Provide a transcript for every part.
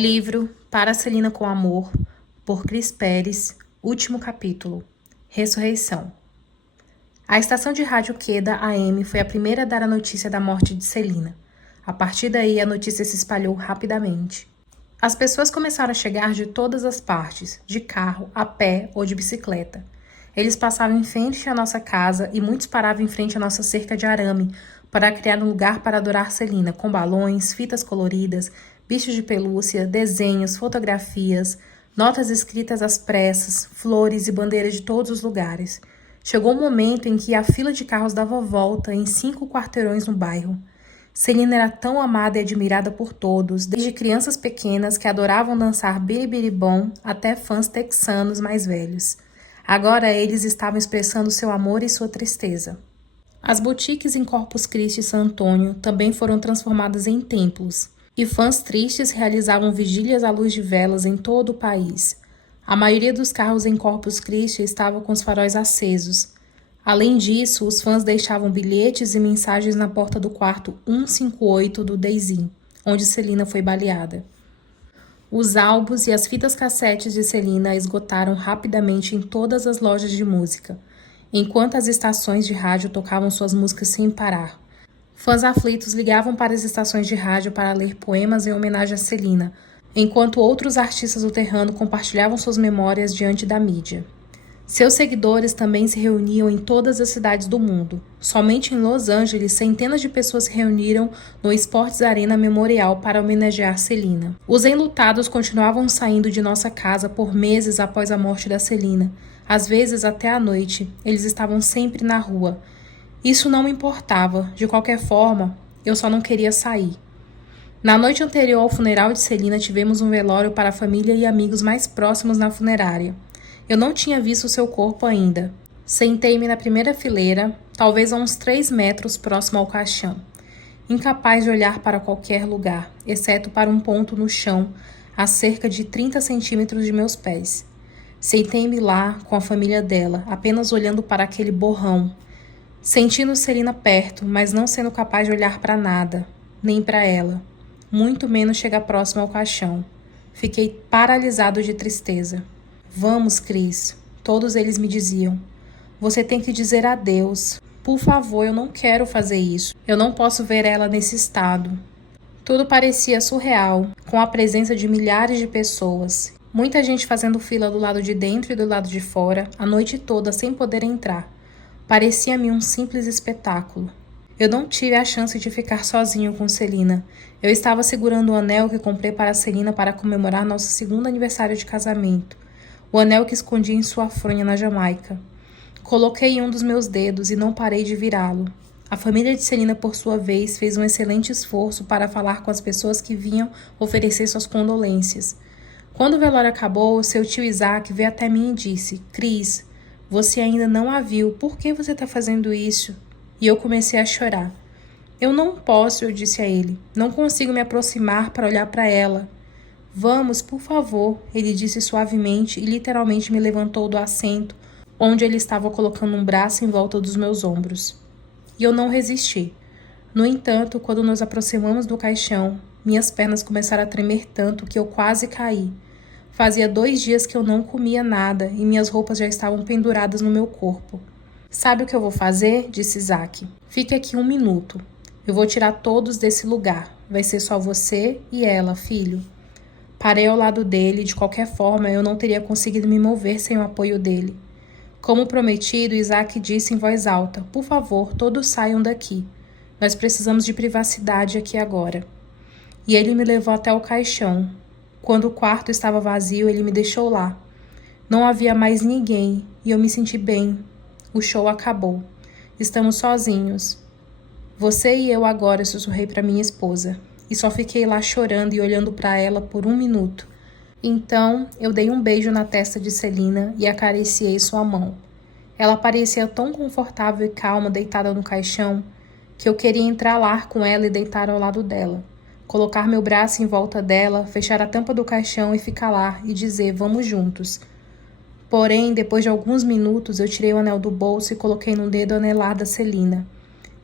Livro Para Celina com Amor, por Cris Pérez, último capítulo, Ressurreição. A estação de rádio Queda AM foi a primeira a dar a notícia da morte de Celina. A partir daí, a notícia se espalhou rapidamente. As pessoas começaram a chegar de todas as partes, de carro, a pé ou de bicicleta. Eles passavam em frente à nossa casa e muitos paravam em frente à nossa cerca de arame para criar um lugar para adorar Celina, com balões, fitas coloridas, bichos de pelúcia, desenhos, fotografias, notas escritas às pressas, flores e bandeiras de todos os lugares. Chegou um momento em que a fila de carros dava volta em 5 quarteirões no bairro. Celina era tão amada e admirada por todos, desde crianças pequenas que adoravam dançar biribiribom até fãs texanos mais velhos. Agora eles estavam expressando seu amor e sua tristeza. As boutiques em Corpus Christi e San Antônio também foram transformadas em templos, e fãs tristes realizavam vigílias à luz de velas em todo o país. A maioria dos carros em Corpus Christi estava com os faróis acesos. Além disso, os fãs deixavam bilhetes e mensagens na porta do quarto 158 do Daisy, onde Celina foi baleada. Os álbuns e as fitas cassetes de Celina esgotaram rapidamente em todas as lojas de música, enquanto as estações de rádio tocavam suas músicas sem parar. Fãs aflitos ligavam para as estações de rádio para ler poemas em homenagem a Celina, enquanto outros artistas do terreno compartilhavam suas memórias diante da mídia. Seus seguidores também se reuniam em todas as cidades do mundo. Somente em Los Angeles, centenas de pessoas se reuniram no Sports Arena Memorial para homenagear Celina. Os enlutados continuavam saindo de nossa casa por meses após a morte da Celina. Às vezes até à noite, eles estavam sempre na rua. Isso não me importava. De qualquer forma, eu só não queria sair. Na noite anterior ao funeral de Celina, tivemos um velório para a família e amigos mais próximos na funerária. Eu não tinha visto seu corpo ainda. Sentei-me na primeira fileira, talvez a uns 3 metros próximo ao caixão, incapaz de olhar para qualquer lugar, exceto para um ponto no chão, a cerca de 30 centímetros de meus pés. Sentei-me lá com a família dela, apenas olhando para aquele borrão, sentindo Celina perto, mas não sendo capaz de olhar para nada, nem para ela, muito menos chegar próximo ao caixão. Fiquei paralisado de tristeza. Vamos, Cris, todos eles me diziam. Você tem que dizer adeus. Por favor, eu não quero fazer isso. Eu não posso ver ela nesse estado. Tudo parecia surreal, com a presença de milhares de pessoas. Muita gente fazendo fila do lado de dentro e do lado de fora, a noite toda sem poder entrar. Parecia-me um simples espetáculo. Eu não tive a chance de ficar sozinho com Celina. Eu estava segurando o anel que comprei para Celina para comemorar nosso 2º aniversário de casamento. O anel que escondi em sua fronha na Jamaica. Coloquei em um dos meus dedos e não parei de virá-lo. A família de Celina, por sua vez, fez um excelente esforço para falar com as pessoas que vinham oferecer suas condolências. Quando o velório acabou, seu tio Isaac veio até mim e disse: Cris, você ainda não a viu, por que você está fazendo isso? E eu comecei a chorar. Eu não posso, eu disse a ele. Não consigo me aproximar para olhar para ela. Vamos, por favor, ele disse suavemente e literalmente me levantou do assento, onde ele estava colocando um braço em volta dos meus ombros. E eu não resisti. No entanto, quando nos aproximamos do caixão, minhas pernas começaram a tremer tanto que eu quase caí. Fazia 2 dias que eu não comia nada e minhas roupas já estavam penduradas no meu corpo. Sabe o que eu vou fazer? Disse Isaac. Fique aqui 1 minuto. Eu vou tirar todos desse lugar. Vai ser só você e ela, filho. Parei ao lado dele, de qualquer forma eu não teria conseguido me mover sem o apoio dele. Como prometido, Isaac disse em voz alta: Por favor, todos saiam daqui. Nós precisamos de privacidade aqui agora. E ele me levou até o caixão. Quando o quarto estava vazio, ele me deixou lá. Não havia mais ninguém e eu me senti bem. O show acabou. Estamos sozinhos. Você e eu agora, sussurrei para minha esposa. E só fiquei lá chorando e olhando para ela por 1 minuto. Então, eu dei um beijo na testa de Celina e acariciei sua mão. Ela parecia tão confortável e calma deitada no caixão que eu queria entrar lá com ela e deitar ao lado dela. Colocar meu braço em volta dela, fechar a tampa do caixão e ficar lá e dizer, vamos juntos. Porém, depois de alguns minutos, eu tirei o anel do bolso e coloquei no dedo anelar da Celina.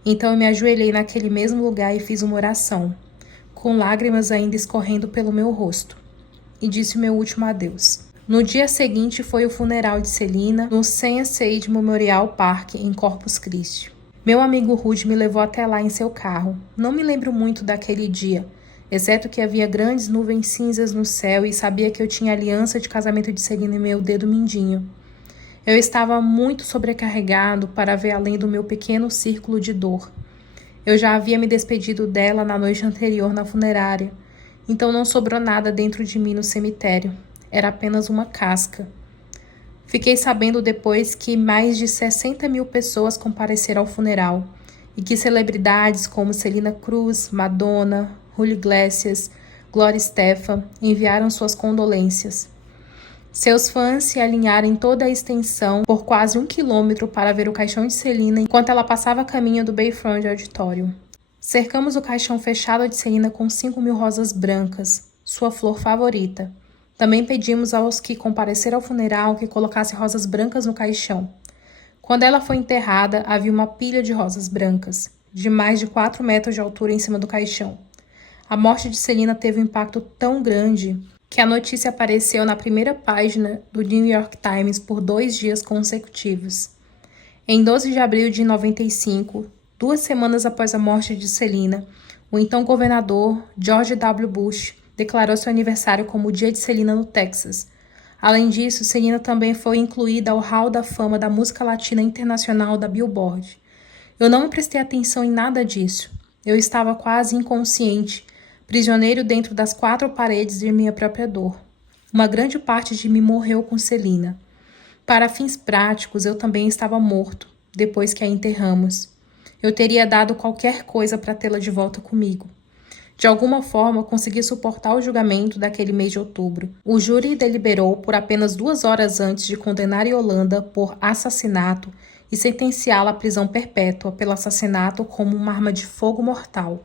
Então eu me ajoelhei naquele mesmo lugar e fiz uma oração, com lágrimas ainda escorrendo pelo meu rosto. e disse o meu último adeus. No dia seguinte foi o funeral de Celina no Seaside Memorial Park, em Corpus Christi. Meu amigo Rudy me levou até lá em seu carro. Não me lembro muito daquele dia, exceto que havia grandes nuvens cinzas no céu e sabia que eu tinha a aliança de casamento de Celina em meu dedo mindinho. Eu estava muito sobrecarregado para ver além do meu pequeno círculo de dor. Eu já havia me despedido dela na noite anterior na funerária, então não sobrou nada dentro de mim no cemitério. Era apenas uma casca. Fiquei sabendo depois que mais de 60 mil pessoas compareceram ao funeral e que celebridades como Celina Cruz, Madonna, Julio Iglesias, Gloria Estefan enviaram suas condolências. Seus fãs se alinharam em toda a extensão por quase 1 quilômetro para ver o caixão de Celina enquanto ela passava a caminho do Bayfront Auditorium. Cercamos o caixão fechado de Celina com 5 mil rosas brancas, sua flor favorita. Também pedimos aos que compareceram ao funeral que colocassem rosas brancas no caixão. Quando ela foi enterrada, havia uma pilha de rosas brancas, de mais de 4 metros de altura em cima do caixão. A morte de Celina teve um impacto tão grande que a notícia apareceu na primeira página do New York Times por 2 dias consecutivos. Em 12 de abril de 95, 2 semanas após a morte de Celina, o então governador George W. Bush declarou seu aniversário como o Dia de Celina no Texas. Além disso, Celina também foi incluída ao Hall da Fama da Música Latina Internacional da Billboard. Eu não me prestei atenção em nada disso. Eu estava quase inconsciente, prisioneiro dentro das 4 paredes de minha própria dor. Uma grande parte de mim morreu com Celina. Para fins práticos, eu também estava morto, depois que a enterramos. Eu teria dado qualquer coisa para tê-la de volta comigo. De alguma forma, consegui suportar o julgamento daquele mês de outubro. O júri deliberou por apenas 2 horas antes de condenar Yolanda por assassinato e sentenciá-la à prisão perpétua pelo assassinato como uma arma de fogo mortal.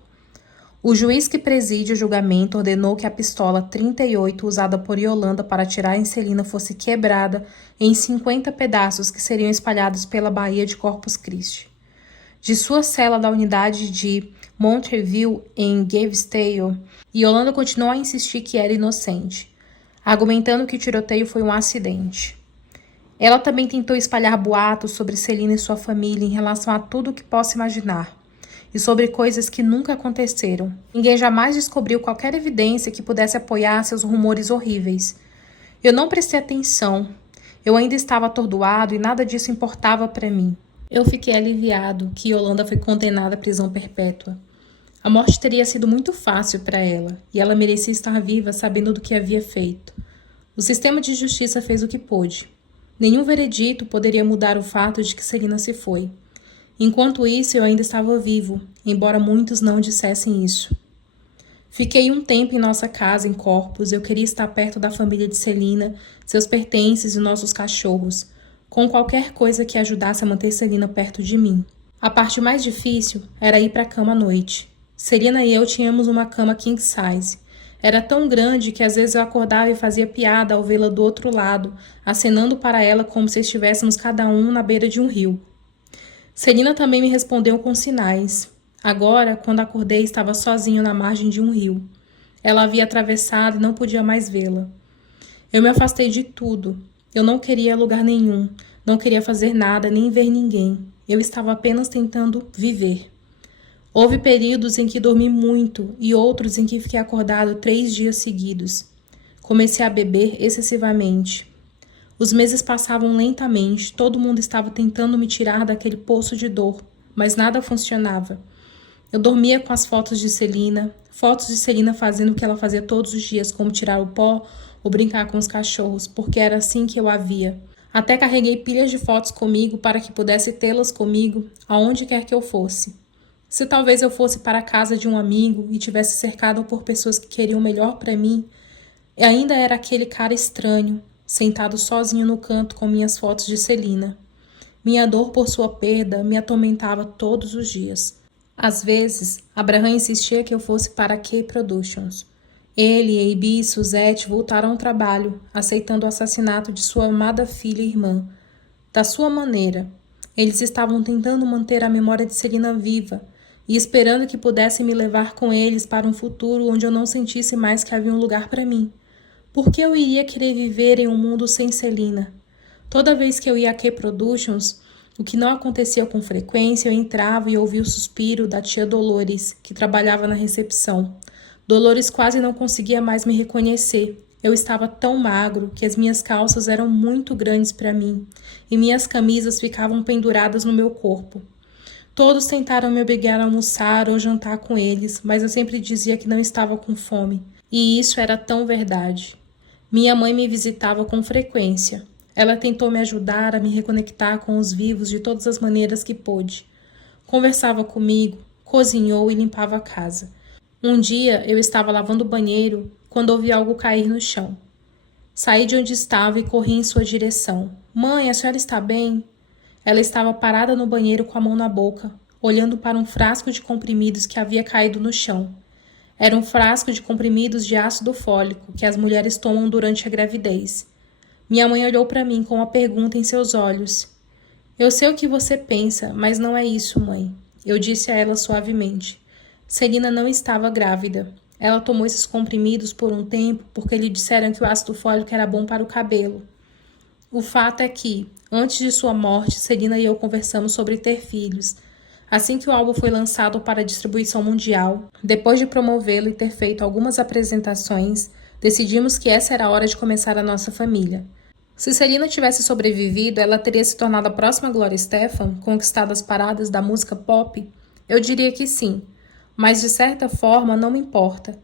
O juiz que preside o julgamento ordenou que a pistola 38 usada por Yolanda para atirar em Celina fosse quebrada em 50 pedaços que seriam espalhados pela Baía de Corpus Christi. De sua cela da unidade de Monterville, em Gavesdale, Yolanda continuou a insistir que era inocente, argumentando que o tiroteio foi um acidente. Ela também tentou espalhar boatos sobre Celina e sua família em relação a tudo o que possa imaginar, e sobre coisas que nunca aconteceram. Ninguém jamais descobriu qualquer evidência que pudesse apoiar seus rumores horríveis. Eu não prestei atenção. Eu ainda estava atordoado e nada disso importava para mim. Eu fiquei aliviado que Yolanda foi condenada à prisão perpétua. A morte teria sido muito fácil para ela, e ela merecia estar viva sabendo do que havia feito. O sistema de justiça fez o que pôde. Nenhum veredito poderia mudar o fato de que Celina se foi. Enquanto isso, eu ainda estava vivo, embora muitos não dissessem isso. Fiquei um tempo em nossa casa em Corpus. Eu queria estar perto da família de Celina, seus pertences e nossos cachorros, com qualquer coisa que ajudasse a manter Celina perto de mim. A parte mais difícil era ir para a cama à noite. Celina e eu tínhamos uma cama king size. Era tão grande que às vezes eu acordava e fazia piada ao vê-la do outro lado, acenando para ela como se estivéssemos cada um na beira de um rio. Celina também me respondeu com sinais. Agora, quando acordei, estava sozinho na margem de um rio. Ela havia atravessado e não podia mais vê-la. Eu me afastei de tudo. Eu não queria lugar nenhum, não queria fazer nada, nem ver ninguém. Eu estava apenas tentando viver. Houve períodos em que dormi muito e outros em que fiquei acordado 3 dias seguidos. Comecei a beber excessivamente. Os meses passavam lentamente, todo mundo estava tentando me tirar daquele poço de dor, mas nada funcionava. Eu dormia com as fotos de Celina fazendo o que ela fazia todos os dias, como tirar o pó ou brincar com os cachorros, porque era assim que eu a via. Até carreguei pilhas de fotos comigo para que pudesse tê-las comigo aonde quer que eu fosse. Se talvez eu fosse para a casa de um amigo e tivesse cercado por pessoas que queriam o melhor para mim, ainda era aquele cara estranho, sentado sozinho no canto com minhas fotos de Celina. Minha dor por sua perda me atormentava todos os dias. Às vezes, Abraham insistia que eu fosse para a Key Productions. Ele, A.B. e Suzette voltaram ao trabalho, aceitando o assassinato de sua amada filha e irmã. Da sua maneira, eles estavam tentando manter a memória de Celina viva e esperando que pudessem me levar com eles para um futuro onde eu não sentisse mais que havia um lugar para mim. Por que eu iria querer viver em um mundo sem Celina? Toda vez que eu ia a K-Productions, o que não acontecia com frequência, eu entrava e ouvia o suspiro da tia Dolores, que trabalhava na recepção. Dolores quase não conseguia mais me reconhecer. Eu estava tão magro que as minhas calças eram muito grandes para mim e minhas camisas ficavam penduradas no meu corpo. Todos tentaram me obrigar a almoçar ou jantar com eles, mas eu sempre dizia que não estava com fome. E isso era tão verdade. Minha mãe me visitava com frequência. Ela tentou me ajudar a me reconectar com os vivos de todas as maneiras que pôde. Conversava comigo, cozinhou e limpava a casa. Um dia eu estava lavando o banheiro quando ouvi algo cair no chão. Saí de onde estava e corri em sua direção. Mãe, a senhora está bem? Ela estava parada no banheiro com a mão na boca, olhando para um frasco de comprimidos que havia caído no chão. Era um frasco de comprimidos de ácido fólico que as mulheres tomam durante a gravidez. Minha mãe olhou para mim com uma pergunta em seus olhos. Eu sei o que você pensa, mas não é isso, mãe. Eu disse a ela suavemente. Celina não estava grávida. Ela tomou esses comprimidos por um tempo porque lhe disseram que o ácido fólico era bom para o cabelo. O fato é que, antes de sua morte, Celina e eu conversamos sobre ter filhos. Assim que o álbum foi lançado para distribuição mundial, depois de promovê-lo e ter feito algumas apresentações, decidimos que essa era a hora de começar a nossa família. Se Celina tivesse sobrevivido, ela teria se tornado a próxima Gloria Estefan, conquistado as paradas da música pop? Eu diria que sim, mas de certa forma não me importa.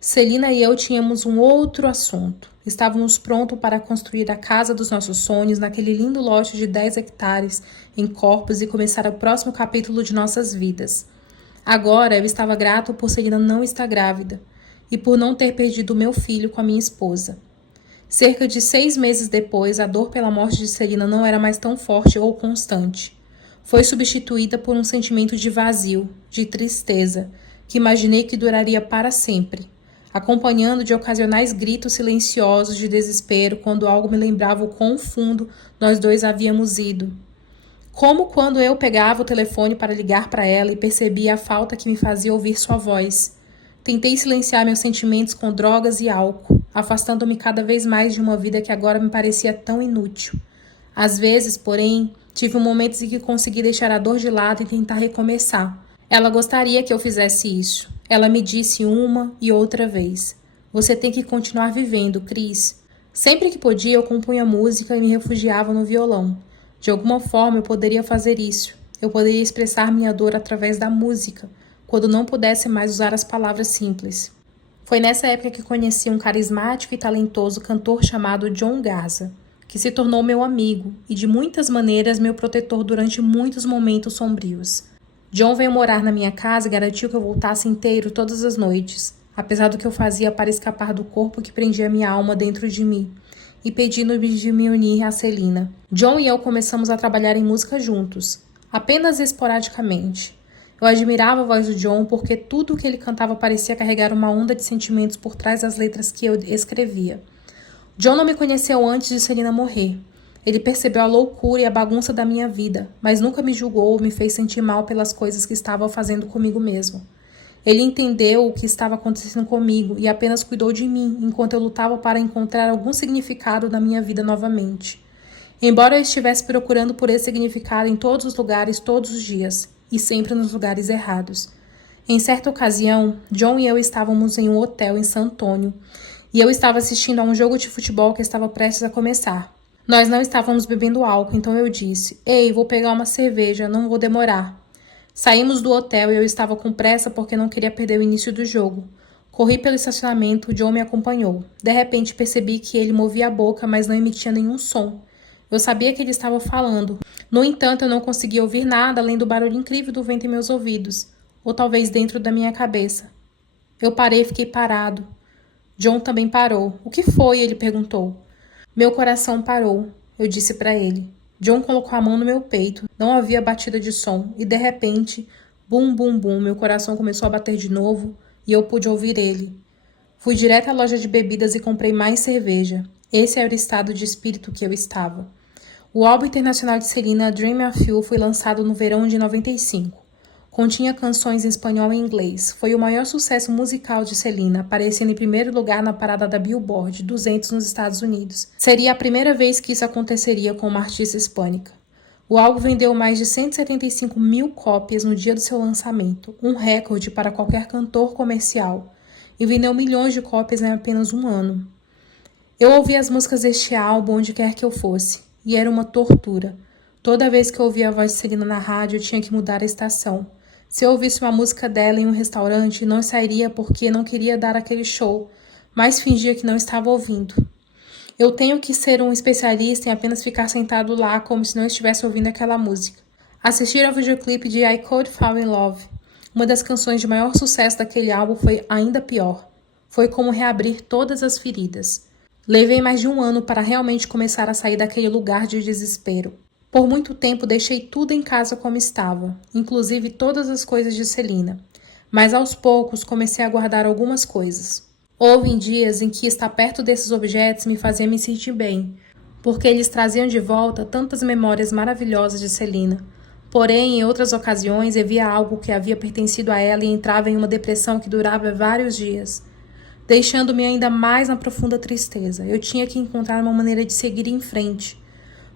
Celina e eu tínhamos um outro assunto. Estávamos prontos para construir a casa dos nossos sonhos naquele lindo lote de 10 hectares em Corpus e começar o próximo capítulo de nossas vidas. Agora eu estava grato por Celina não estar grávida e por não ter perdido meu filho com a minha esposa. Cerca de 6 meses depois, a dor pela morte de Celina não era mais tão forte ou constante. Foi substituída por um sentimento de vazio, de tristeza, que imaginei que duraria para sempre, acompanhando de ocasionais gritos silenciosos de desespero quando algo me lembrava o quão fundo nós dois havíamos ido. Como quando eu pegava o telefone para ligar para ela e percebia a falta que me fazia ouvir sua voz. Tentei silenciar meus sentimentos com drogas e álcool, afastando-me cada vez mais de uma vida que agora me parecia tão inútil. Às vezes, porém, tive momentos em que consegui deixar a dor de lado e tentar recomeçar. Ela gostaria que eu fizesse isso. Ela me disse uma e outra vez: "Você tem que continuar vivendo, Cris." Sempre que podia, eu compunha música e me refugiava no violão. De alguma forma, eu poderia fazer isso. Eu poderia expressar minha dor através da música, quando não pudesse mais usar as palavras simples. Foi nessa época que conheci um carismático e talentoso cantor chamado John Garza, que se tornou meu amigo e de muitas maneiras meu protetor durante muitos momentos sombrios. John veio morar na minha casa e garantiu que eu voltasse inteiro todas as noites, apesar do que eu fazia para escapar do corpo que prendia minha alma dentro de mim, e pedindo-me de me unir a Celina. John e eu começamos a trabalhar em música juntos, apenas esporadicamente. Eu admirava a voz do John porque tudo o que ele cantava parecia carregar uma onda de sentimentos por trás das letras que eu escrevia. John não me conheceu antes de Celina morrer. Ele percebeu a loucura e a bagunça da minha vida, mas nunca me julgou ou me fez sentir mal pelas coisas que estava fazendo comigo mesmo. Ele entendeu o que estava acontecendo comigo e apenas cuidou de mim enquanto eu lutava para encontrar algum significado na minha vida novamente. Embora eu estivesse procurando por esse significado em todos os lugares, todos os dias, e sempre nos lugares errados. Em certa ocasião, John e eu estávamos em um hotel em San Antônio e eu estava assistindo a um jogo de futebol que estava prestes a começar. Nós não estávamos bebendo álcool, então eu disse: "Ei, vou pegar uma cerveja, não vou demorar." Saímos do hotel e eu estava com pressa porque não queria perder o início do jogo. Corri pelo estacionamento, John me acompanhou. De repente percebi que ele movia a boca, mas não emitia nenhum som. Eu sabia que ele estava falando. No entanto, eu não conseguia ouvir nada além do barulho incrível do vento em meus ouvidos, ou talvez dentro da minha cabeça. Eu parei e fiquei parado. John também parou. "O que foi?" ele perguntou. "Meu coração parou", eu disse para ele. John colocou a mão no meu peito. Não havia batida de som e, de repente, bum, bum, bum, meu coração começou a bater de novo e eu pude ouvir ele. Fui direto à loja de bebidas e comprei mais cerveja. Esse era o estado de espírito que eu estava. O álbum internacional de Celina, Dream of You, foi lançado no verão de 95. Continha canções em espanhol e inglês. Foi o maior sucesso musical de Selena, aparecendo em primeiro lugar na parada da Billboard 200 nos Estados Unidos. Seria a primeira vez que isso aconteceria com uma artista hispânica. O álbum vendeu mais de 175 mil cópias no dia do seu lançamento, um recorde para qualquer cantor comercial, e vendeu milhões de cópias em apenas um ano. Eu ouvi as músicas deste álbum onde quer que eu fosse, e era uma tortura. Toda vez que eu ouvia a voz de Selena na rádio, eu tinha que mudar a estação. Se eu ouvisse uma música dela em um restaurante, não sairia porque não queria dar aquele show, mas fingia que não estava ouvindo. Eu tenho que ser um especialista em apenas ficar sentado lá como se não estivesse ouvindo aquela música. Assistir ao videoclipe de I Could Fall in Love. Uma das canções de maior sucesso daquele álbum foi ainda pior. Foi como reabrir todas as feridas. Levei mais de um ano para realmente começar a sair daquele lugar de desespero. Por muito tempo deixei tudo em casa como estava, inclusive todas as coisas de Selena. Mas aos poucos comecei a guardar algumas coisas. Houve dias em que estar perto desses objetos me fazia me sentir bem, porque eles traziam de volta tantas memórias maravilhosas de Selena. Porém, em outras ocasiões, eu via algo que havia pertencido a ela e entrava em uma depressão que durava vários dias, deixando-me ainda mais na profunda tristeza. Eu tinha que encontrar uma maneira de seguir em frente.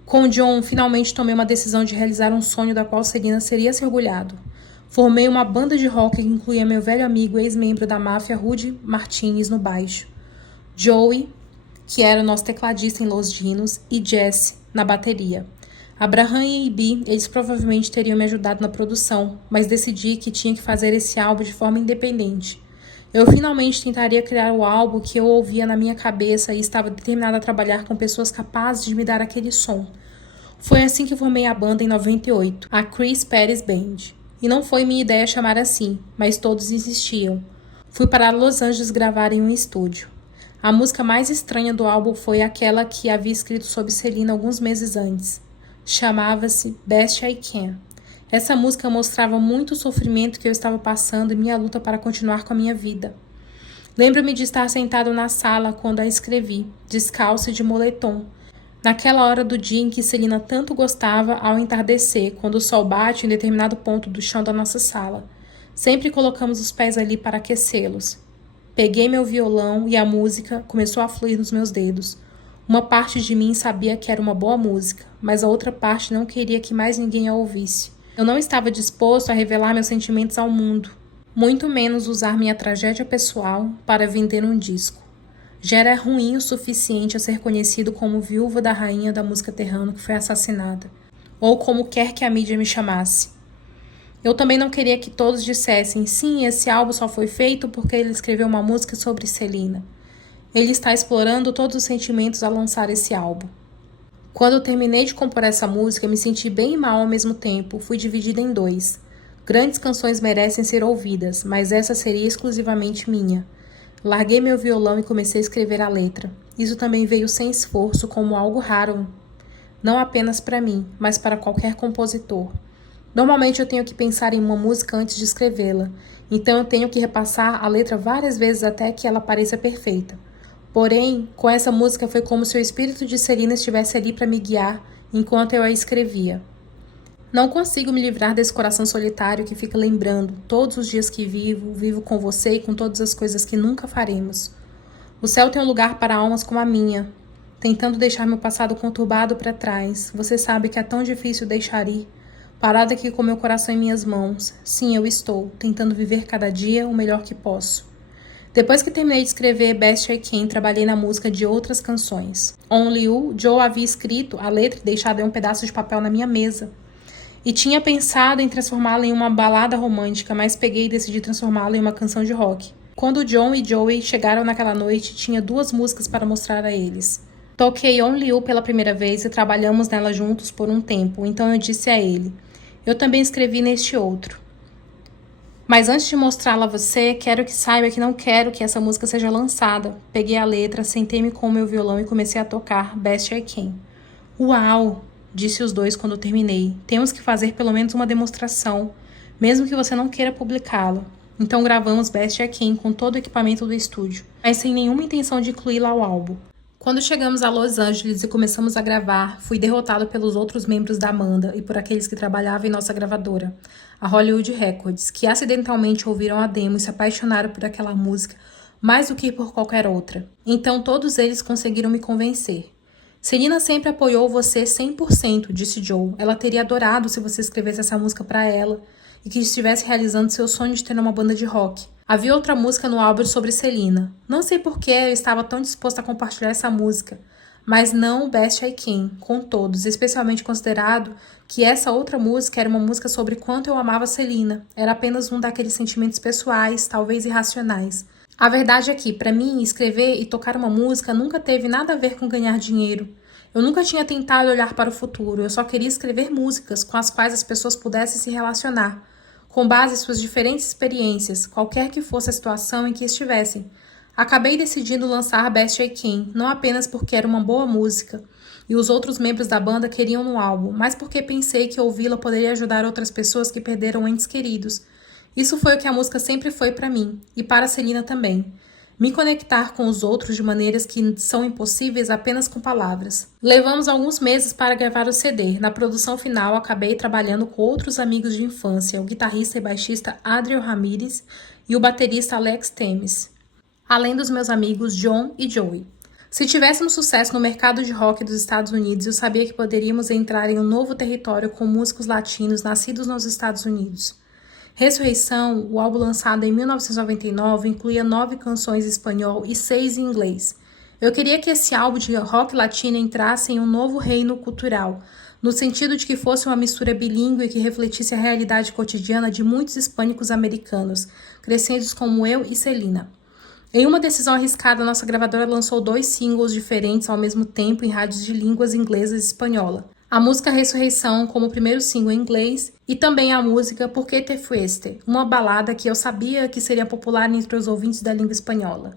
Com John, finalmente tomei uma decisão de realizar um sonho da qual Selena seria se orgulhado. Formei uma banda de rock que incluía meu velho amigo e ex-membro da máfia Rudy Martinez no baixo, Joey, que era o nosso tecladista em Los Dinos, e Jesse na bateria. Abraham e Ibi, eles provavelmente teriam me ajudado na produção, mas decidi que tinha que fazer esse álbum de forma independente. Eu finalmente tentaria criar o álbum que eu ouvia na minha cabeça e estava determinada a trabalhar com pessoas capazes de me dar aquele som. Foi assim que formei a banda em 98, a Chris Perez Band. E não foi minha ideia chamar assim, mas todos insistiam. Fui para Los Angeles gravar em um estúdio. A música mais estranha do álbum foi aquela que havia escrito sobre Selena alguns meses antes. Chamava-se Best I Can. Essa música mostrava muito o sofrimento que eu estava passando e minha luta para continuar com a minha vida. Lembro-me de estar sentado na sala quando a escrevi, descalço e de moletom. Naquela hora do dia em que Selena tanto gostava ao entardecer, quando o sol bate em determinado ponto do chão da nossa sala. Sempre colocamos os pés ali para aquecê-los. Peguei meu violão e a música começou a fluir nos meus dedos. Uma parte de mim sabia que era uma boa música, mas a outra parte não queria que mais ninguém a ouvisse. Eu não estava disposto a revelar meus sentimentos ao mundo, muito menos usar minha tragédia pessoal para vender um disco. Já era ruim o suficiente a ser conhecido como viúva da rainha da música terrana que foi assassinada, ou como quer que a mídia me chamasse. Eu também não queria que todos dissessem, sim, esse álbum só foi feito porque ele escreveu uma música sobre Selena. Ele está explorando todos os sentimentos ao lançar esse álbum. Quando eu terminei de compor essa música, me senti bem e mal ao mesmo tempo. Fui dividida em dois. Grandes canções merecem ser ouvidas, mas essa seria exclusivamente minha. Larguei meu violão e comecei a escrever a letra. Isso também veio sem esforço, como algo raro. Não apenas para mim, mas para qualquer compositor. Normalmente eu tenho que pensar em uma música antes de escrevê-la, então eu tenho que repassar a letra várias vezes até que ela pareça perfeita. Porém, com essa música foi como se o espírito de Selena estivesse ali para me guiar enquanto eu a escrevia. Não consigo me livrar desse coração solitário que fica lembrando todos os dias que vivo com você e com todas as coisas que nunca faremos. O céu tem um lugar para almas como a minha, tentando deixar meu passado conturbado para trás. Você sabe que é tão difícil deixar ir. Parada aqui com meu coração em minhas mãos. Sim, eu estou, tentando viver cada dia o melhor que posso. Depois que terminei de escrever Best I Can, trabalhei na música de outras canções. Only You, Joe havia escrito a letra e deixado em um pedaço de papel na minha mesa. E tinha pensado em transformá-la em uma balada romântica, mas peguei e decidi transformá-la em uma canção de rock. Quando John e Joey chegaram naquela noite, tinha 2 músicas para mostrar a eles. Toquei Only You pela primeira vez e trabalhamos nela juntos por um tempo, então eu disse a ele, eu também escrevi neste outro. Mas antes de mostrá-la a você, quero que saiba que não quero que essa música seja lançada. Peguei a letra, sentei-me com o meu violão e comecei a tocar Best I Can. Uau! Disse os dois quando terminei. Temos que fazer pelo menos uma demonstração, mesmo que você não queira publicá-lo. Então gravamos Best I Can com todo o equipamento do estúdio, mas sem nenhuma intenção de incluí-la ao álbum. Quando chegamos a Los Angeles e começamos a gravar, fui derrotado pelos outros membros da Amanda e por aqueles que trabalhavam em nossa gravadora, a Hollywood Records, que acidentalmente ouviram a demo e se apaixonaram por aquela música mais do que por qualquer outra. Então todos eles conseguiram me convencer. Celina sempre apoiou você 100%, disse Joe. Ela teria adorado se você escrevesse essa música para ela e que estivesse realizando seu sonho de ter uma banda de rock. Havia outra música no álbum sobre Celina. Não sei por que eu estava tão disposta a compartilhar essa música, mas não o Best I Can, com todos, especialmente considerado que essa outra música era uma música sobre quanto eu amava Celina. Era apenas um daqueles sentimentos pessoais, talvez irracionais. A verdade é que, para mim, escrever e tocar uma música nunca teve nada a ver com ganhar dinheiro. Eu nunca tinha tentado olhar para o futuro, eu só queria escrever músicas com as quais as pessoas pudessem se relacionar, com base em suas diferentes experiências, qualquer que fosse a situação em que estivessem. Acabei decidindo lançar Best I Can, não apenas porque era uma boa música e os outros membros da banda queriam no álbum, mas porque pensei que ouvi-la poderia ajudar outras pessoas que perderam entes queridos. Isso foi o que a música sempre foi para mim, e para a Celina também. Me conectar com os outros de maneiras que são impossíveis apenas com palavras. Levamos alguns meses para gravar o CD. Na produção final, acabei trabalhando com outros amigos de infância, o guitarrista e baixista Adriel Ramirez e o baterista Alex Temes, além dos meus amigos John e Joey. Se tivéssemos sucesso no mercado de rock dos Estados Unidos, eu sabia que poderíamos entrar em um novo território com músicos latinos nascidos nos Estados Unidos. Ressurreição, o álbum lançado em 1999, incluía 9 canções em espanhol e 6 em inglês. Eu queria que esse álbum de rock latino entrasse em um novo reino cultural, no sentido de que fosse uma mistura bilíngue que refletisse a realidade cotidiana de muitos hispânicos americanos, crescentes como eu e Celina. Em uma decisão arriscada, nossa gravadora lançou 2 singles diferentes ao mesmo tempo em rádios de línguas inglesas e espanhola. A música Ressurreição como primeiro single em inglês e também a música Por que te fuiste, uma balada que eu sabia que seria popular entre os ouvintes da língua espanhola.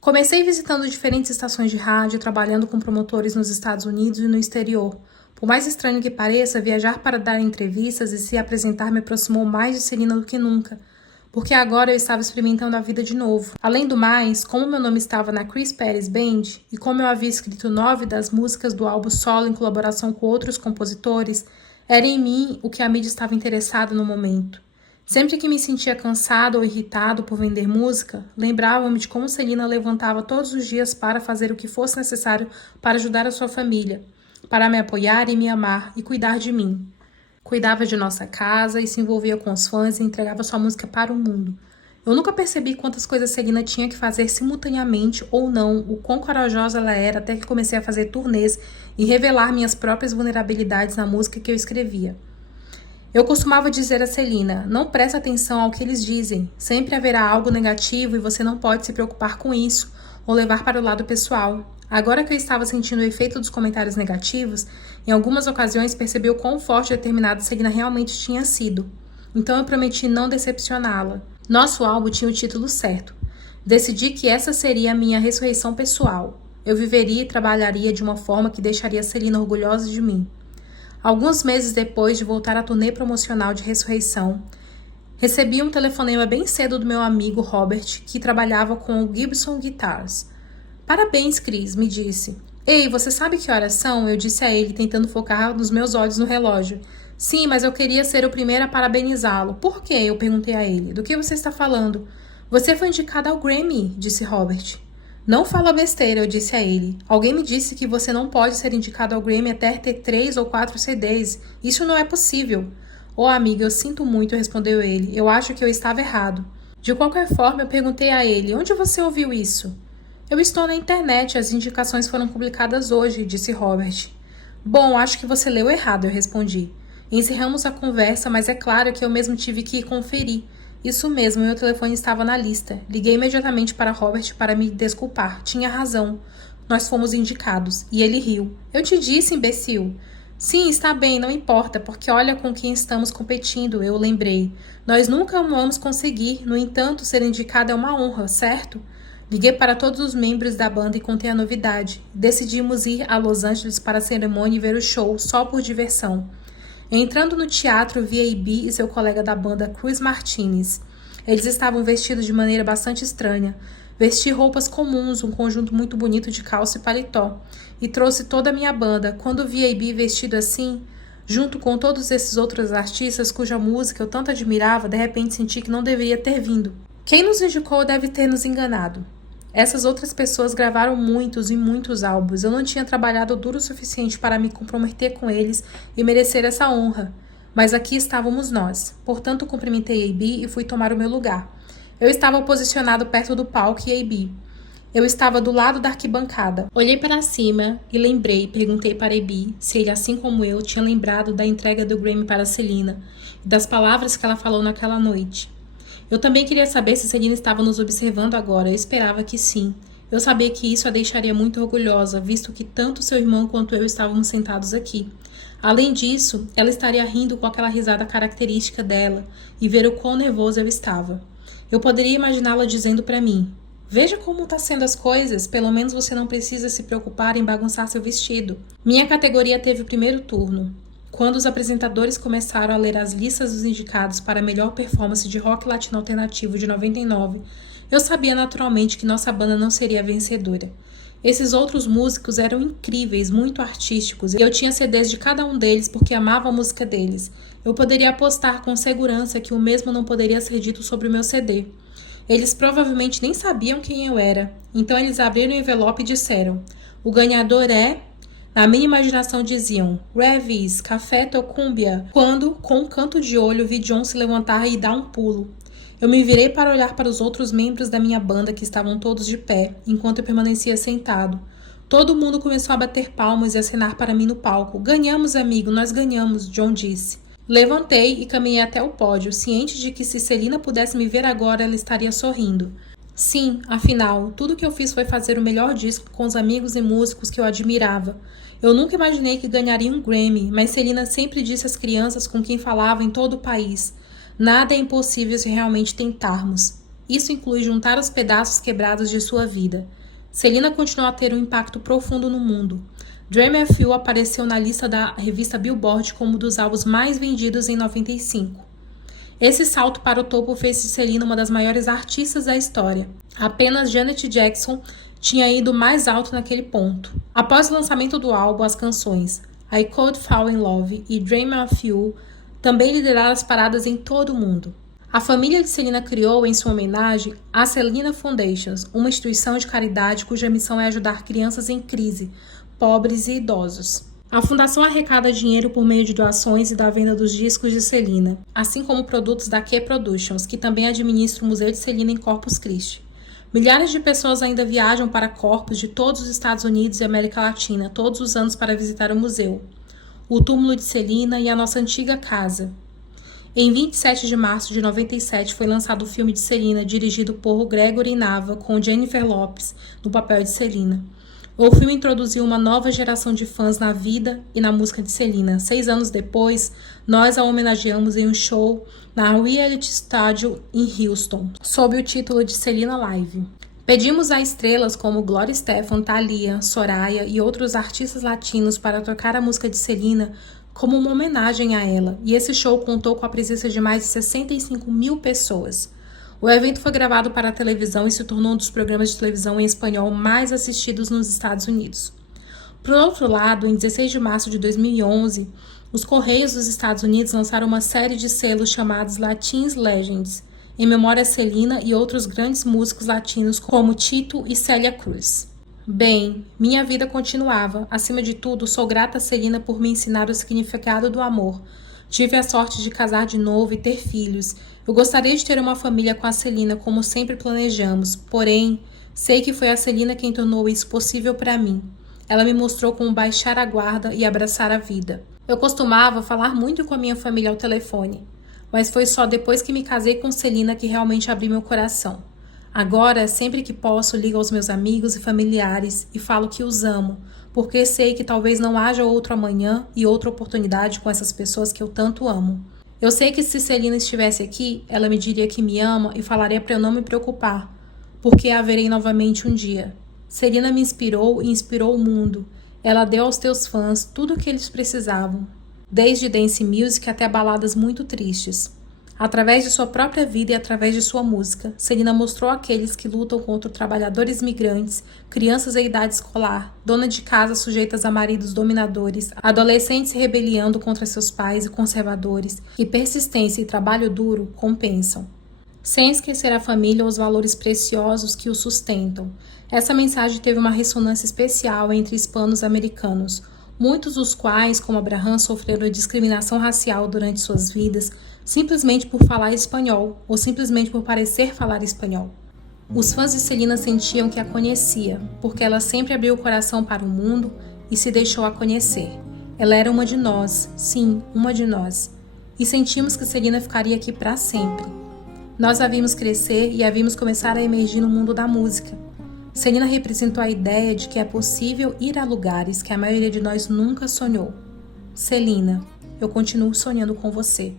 Comecei visitando diferentes estações de rádio, trabalhando com promotores nos Estados Unidos e no exterior. Por mais estranho que pareça, viajar para dar entrevistas e se apresentar me aproximou mais de Celina do que nunca, porque agora eu estava experimentando a vida de novo. Além do mais, como meu nome estava na Chris Perez Band e como eu havia escrito 9 das músicas do álbum solo em colaboração com outros compositores, era em mim o que a mídia estava interessada no momento. Sempre que me sentia cansado ou irritado por vender música, lembrava-me de como Celina levantava todos os dias para fazer o que fosse necessário para ajudar a sua família, para me apoiar e me amar e cuidar de mim. Cuidava de nossa casa e se envolvia com os fãs e entregava sua música para o mundo. Eu nunca percebi quantas coisas Celina tinha que fazer simultaneamente ou não, o quão corajosa ela era, até que comecei a fazer turnês e revelar minhas próprias vulnerabilidades na música que eu escrevia. Eu costumava dizer a Celina, não preste atenção ao que eles dizem, sempre haverá algo negativo e você não pode se preocupar com isso ou levar para o lado pessoal. Agora que eu estava sentindo o efeito dos comentários negativos, em algumas ocasiões percebi o quão forte e determinada Celina realmente tinha sido. Então eu prometi não decepcioná-la. Nosso álbum tinha o título certo. Decidi que essa seria a minha ressurreição pessoal. Eu viveria e trabalharia de uma forma que deixaria Celina orgulhosa de mim. Alguns meses depois de voltar à turnê promocional de Ressurreição, recebi um telefonema bem cedo do meu amigo Robert, que trabalhava com o Gibson Guitars. Parabéns, Cris, me disse. Ei, você sabe que horas são? Eu disse a ele, tentando focar nos meus olhos no relógio. Sim, mas eu queria ser o primeiro a parabenizá-lo. Por quê? Eu perguntei a ele. Do que você está falando? Você foi indicado ao Grammy, disse Robert. Não fala besteira, eu disse a ele. Alguém me disse que você não pode ser indicado ao Grammy até ter 3 ou 4 CDs. Isso não é possível. Oh, amiga, eu sinto muito, respondeu ele. Eu acho que eu estava errado. De qualquer forma, eu perguntei a ele, onde você ouviu isso? Eu estou na internet, as indicações foram publicadas hoje, disse Robert. Bom, acho que você leu errado, eu respondi. Encerramos a conversa, mas é claro que eu mesmo tive que conferir. Isso mesmo, meu telefone estava na lista. Liguei imediatamente para Robert para me desculpar. Tinha razão. Nós fomos indicados. E ele riu. Eu te disse, imbecil. Sim, está bem, não importa, porque olha com quem estamos competindo, eu lembrei. Nós nunca vamos conseguir, no entanto, ser indicado é uma honra, certo? Liguei para todos os membros da banda e contei a novidade. Decidimos ir a Los Angeles para a cerimônia e ver o show, só por diversão. Entrando no teatro, vi a Ibi e seu colega da banda, Cruz Martinez. Eles estavam vestidos de maneira bastante estranha. Vesti roupas comuns, um conjunto muito bonito de calça e paletó, e trouxe toda a minha banda. Quando vi A.B. vestido assim, junto com todos esses outros artistas cuja música eu tanto admirava, de repente senti que não deveria ter vindo. Quem nos indicou deve ter nos enganado. Essas outras pessoas gravaram muitos e muitos álbuns. Eu não tinha trabalhado duro o suficiente para me comprometer com eles e merecer essa honra. Mas aqui estávamos nós. Portanto, cumprimentei A.B. e fui tomar o meu lugar. Eu estava posicionado perto do palco e A.B. Eu estava do lado da arquibancada. Olhei para cima e perguntei para A.B. se ele, assim como eu, tinha lembrado da entrega do Grammy para Selena e das palavras que ela falou naquela noite. Eu também queria saber se Selena estava nos observando agora. Eu esperava que sim. Eu sabia que isso a deixaria muito orgulhosa, visto que tanto seu irmão quanto eu estávamos sentados aqui. Além disso, ela estaria rindo com aquela risada característica dela e ver o quão nervoso eu estava. Eu poderia imaginá-la dizendo para mim: "Veja como está sendo as coisas, pelo menos você não precisa se preocupar em bagunçar seu vestido." Minha categoria teve o primeiro turno. Quando os apresentadores começaram a ler as listas dos indicados para a melhor performance de rock latino alternativo de 99, eu sabia naturalmente que nossa banda não seria a vencedora. Esses outros músicos eram incríveis, muito artísticos, e eu tinha CDs de cada um deles porque amava a música deles. Eu poderia apostar com segurança que o mesmo não poderia ser dito sobre o meu CD. Eles provavelmente nem sabiam quem eu era, então eles abriram o envelope e disseram: "O ganhador é..." Na minha imaginação diziam "Revis, Café Tocúmbia", quando, com um canto de olho, vi John se levantar e dar um pulo. Eu me virei para olhar para os outros membros da minha banda que estavam todos de pé, enquanto eu permanecia sentado. Todo mundo começou a bater palmas e acenar para mim no palco. "Ganhamos, amigo, nós ganhamos", John disse. Levantei e caminhei até o pódio, ciente de que se Selena pudesse me ver agora, ela estaria sorrindo. Sim, afinal, tudo que eu fiz foi fazer o melhor disco com os amigos e músicos que eu admirava. Eu nunca imaginei que ganharia um Grammy, mas Selena sempre disse às crianças com quem falava em todo o país: "Nada é impossível se realmente tentarmos." Isso inclui juntar os pedaços quebrados de sua vida. Selena continuou a ter um impacto profundo no mundo. Dream of You apareceu na lista da revista Billboard como um dos álbuns mais vendidos em 95. Esse salto para o topo fez de Selena uma das maiores artistas da história. Apenas Janet Jackson tinha ido mais alto naquele ponto. Após o lançamento do álbum, as canções I Could Fall in Love e Dream of You também lideraram as paradas em todo o mundo. A família de Selena criou, em sua homenagem, a Selena Foundations, uma instituição de caridade cuja missão é ajudar crianças em crise, pobres e idosos. A fundação arrecada dinheiro por meio de doações e da venda dos discos de Selena, assim como produtos da Key Productions, que também administra o Museu de Selena em Corpus Christi. Milhares de pessoas ainda viajam para Corpus de todos os Estados Unidos e América Latina todos os anos para visitar o museu, o túmulo de Selena e a nossa antiga casa. Em 27 de março de 97 foi lançado o filme de Selena, dirigido por Gregory Nava, com Jennifer Lopez no papel de Selena. O filme introduziu uma nova geração de fãs na vida e na música de Selena. 6 anos depois, nós a homenageamos em um show na Reality Studio em Houston, sob o título de Selena Live. Pedimos a estrelas como Gloria Estefan, Thalia, Soraya e outros artistas latinos para tocar a música de Selena como uma homenagem a ela, e esse show contou com a presença de mais de 65 mil pessoas. O evento foi gravado para a televisão e se tornou um dos programas de televisão em espanhol mais assistidos nos Estados Unidos. Por outro lado, em 16 de março de 2011, os Correios dos Estados Unidos lançaram uma série de selos chamados Latins Legends, em memória a Selena e outros grandes músicos latinos como Tito e Célia Cruz. Bem, minha vida continuava. Acima de tudo, sou grata a Selena por me ensinar o significado do amor. Tive a sorte de casar de novo e ter filhos. Eu gostaria de ter uma família com a Selena, como sempre planejamos. Porém, sei que foi a Selena quem tornou isso possível para mim. Ela me mostrou como baixar a guarda e abraçar a vida. Eu costumava falar muito com a minha família ao telefone, mas foi só depois que me casei com Selena que realmente abri meu coração. Agora, sempre que posso, ligo aos meus amigos e familiares e falo que os amo, porque sei que talvez não haja outro amanhã e outra oportunidade com essas pessoas que eu tanto amo. Eu sei que se Selena estivesse aqui, ela me diria que me ama e falaria para eu não me preocupar, porque a verei novamente um dia. Selena me inspirou e inspirou o mundo. Ela deu aos teus fãs tudo o que eles precisavam, desde dance music até baladas muito tristes. Através de sua própria vida e através de sua música, Celina mostrou àqueles que lutam contra trabalhadores migrantes, crianças em idade escolar, donas de casa sujeitas a maridos dominadores, adolescentes se rebeliando contra seus pais e conservadores, que persistência e trabalho duro compensam. Sem esquecer a família ou os valores preciosos que o sustentam. Essa mensagem teve uma ressonância especial entre hispanos americanos, muitos dos quais, como Abraham, sofreram discriminação racial durante suas vidas, simplesmente por falar espanhol ou simplesmente por parecer falar espanhol. Os fãs de Celina sentiam que a conhecia, porque ela sempre abriu o coração para o mundo e se deixou a conhecer. Ela era uma de nós, sim, uma de nós. E sentimos que Celina ficaria aqui para sempre. Nós a vimos crescer e a vimos começar a emergir no mundo da música. Celina representou a ideia de que é possível ir a lugares que a maioria de nós nunca sonhou. Celina, eu continuo sonhando com você.